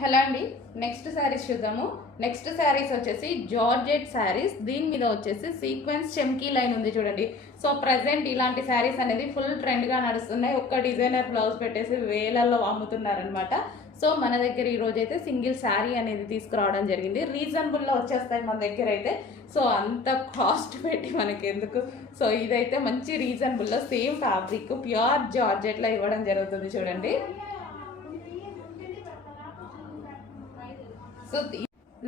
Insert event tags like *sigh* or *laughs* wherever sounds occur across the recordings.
Hello అండి. Next saris చూద్దాము. Next saris వచ్చేసి జార్జెట్ శారీస్. దీని మీద వచ్చేసి సీక్వెన్స్ చెమ్కీ లైన్ ఉంది చూడండి. సో ప్రజెంట్ ఇలాంటి శారీస్ అనేది ఫుల్ ట్రెండ్గా నడుస్తున్నాయి. ఒక్క డిజైనర్ బ్లౌజ్ పెట్టేసి వేలల్లో అమ్ముతున్నారనమాట సో మన దగ్గర ఈరోజు అయితే సింగిల్ శారీ అనేది తీసుకురావడం జరిగింది. రీజనబుల్లో వచ్చేస్తాయి మన దగ్గర అయితే. సో అంత కాస్ట్ పెట్టి మనకి ఎందుకు సో ఇదైతే మంచి రీజనబుల్లో సేమ్ ఫ్యాబ్రిక్ ప్యూర్ జార్జెట్లో ఇవ్వడం జరుగుతుంది చూడండి. సో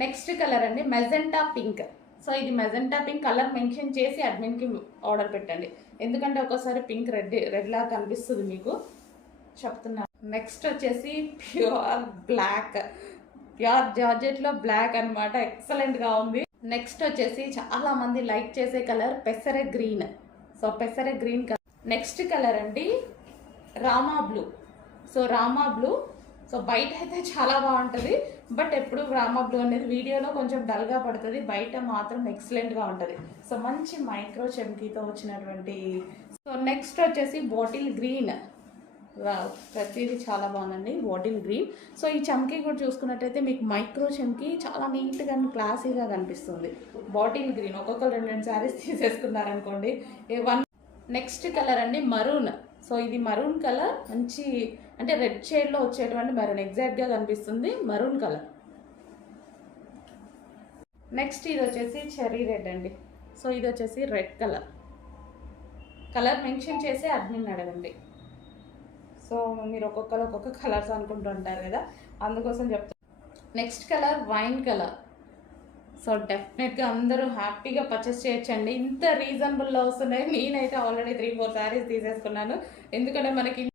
నెక్స్ట్ కలర్ అండి మెజెంటా పింక్ సో ఇది మెజెంటా పింక్ కలర్ మెన్షన్ చేసి అడ్మిన్కి ఆర్డర్ పెట్టండి. ఎందుకంటే ఒక్కోసారి పింక్ రెడ్ రెడ్ లాగా కనిపిస్తుంది మీకు. చెప్తున్నా. నెక్స్ట్ వచ్చేసి ప్యూర్ బ్లాక్ ప్యూర్ జార్జెట్లో బ్లాక్ అనమాట ఎక్సలెంట్గా ఉంది. నెక్స్ట్ వచ్చేసి చాలామంది లైక్ చేసే కలర్ పెసరే గ్రీన్ సో పెసరే గ్రీన్ కలర్ నెక్స్ట్ కలర్ అండి Rama blue so Rama blue so బయట అయితే చాలా బాగుంటుంది. బట్ ఎప్పుడు రామా బ్లూ అనేది వీడియోలో కొంచెం డల్గా పడుతుంది. బయట మాత్రం ఎక్సలెంట్గా ఉంటుంది. సో మంచి మైక్రో చెమ్కీతో వచ్చినటువంటి సో నెక్స్ట్ వచ్చేసి బాటిల్ గ్రీన్ ప్రతిదీ చాలా బాగుందండి. బాటిల్ గ్రీన్ సో ఈ చమ్కీ కూడా చూసుకున్నట్టయితే మీకు మైక్రో చమ్కీ చాలా నీట్గా క్లాసీగా కనిపిస్తుంది. బాటిల్ గ్రీన్ ఒక్కొక్కరు రెండు రెండు saris *laughs* తీసేసుకున్నారనుకోండి. A one next colour అండి మరూన్ సో ఇది మరూన్ కలర్ మంచి అంటే రెడ్ షేడ్లో వచ్చేటువంటి మరూన్ ఎగ్జాక్ట్గా కనిపిస్తుంది మరూన్ కలర్ నెక్స్ట్ ఇది వచ్చేసి చెర్రీ రెడ్ అండి. సో ఇది వచ్చేసి రెడ్ కలర్ కలర్ మెన్షన్ చేసి అడ్మిన్ అడగండి. సో మీరు ఒక్కొక్కరు ఒక్కొక్క కలర్స్ అనుకుంటుంటారు కదా అందుకోసం చెప్తాను next colour wine colour so డెఫినెట్గా అందరూ హ్యాపీగా పర్చేస్ చేయొచ్చండి. ఇంత రీజనబుల్లో వస్తున్నాయి. నేనైతే ఆల్రెడీ త్రీ ఫోర్ శారీస్ తీసేసుకున్నాను. ఎందుకంటే మనకి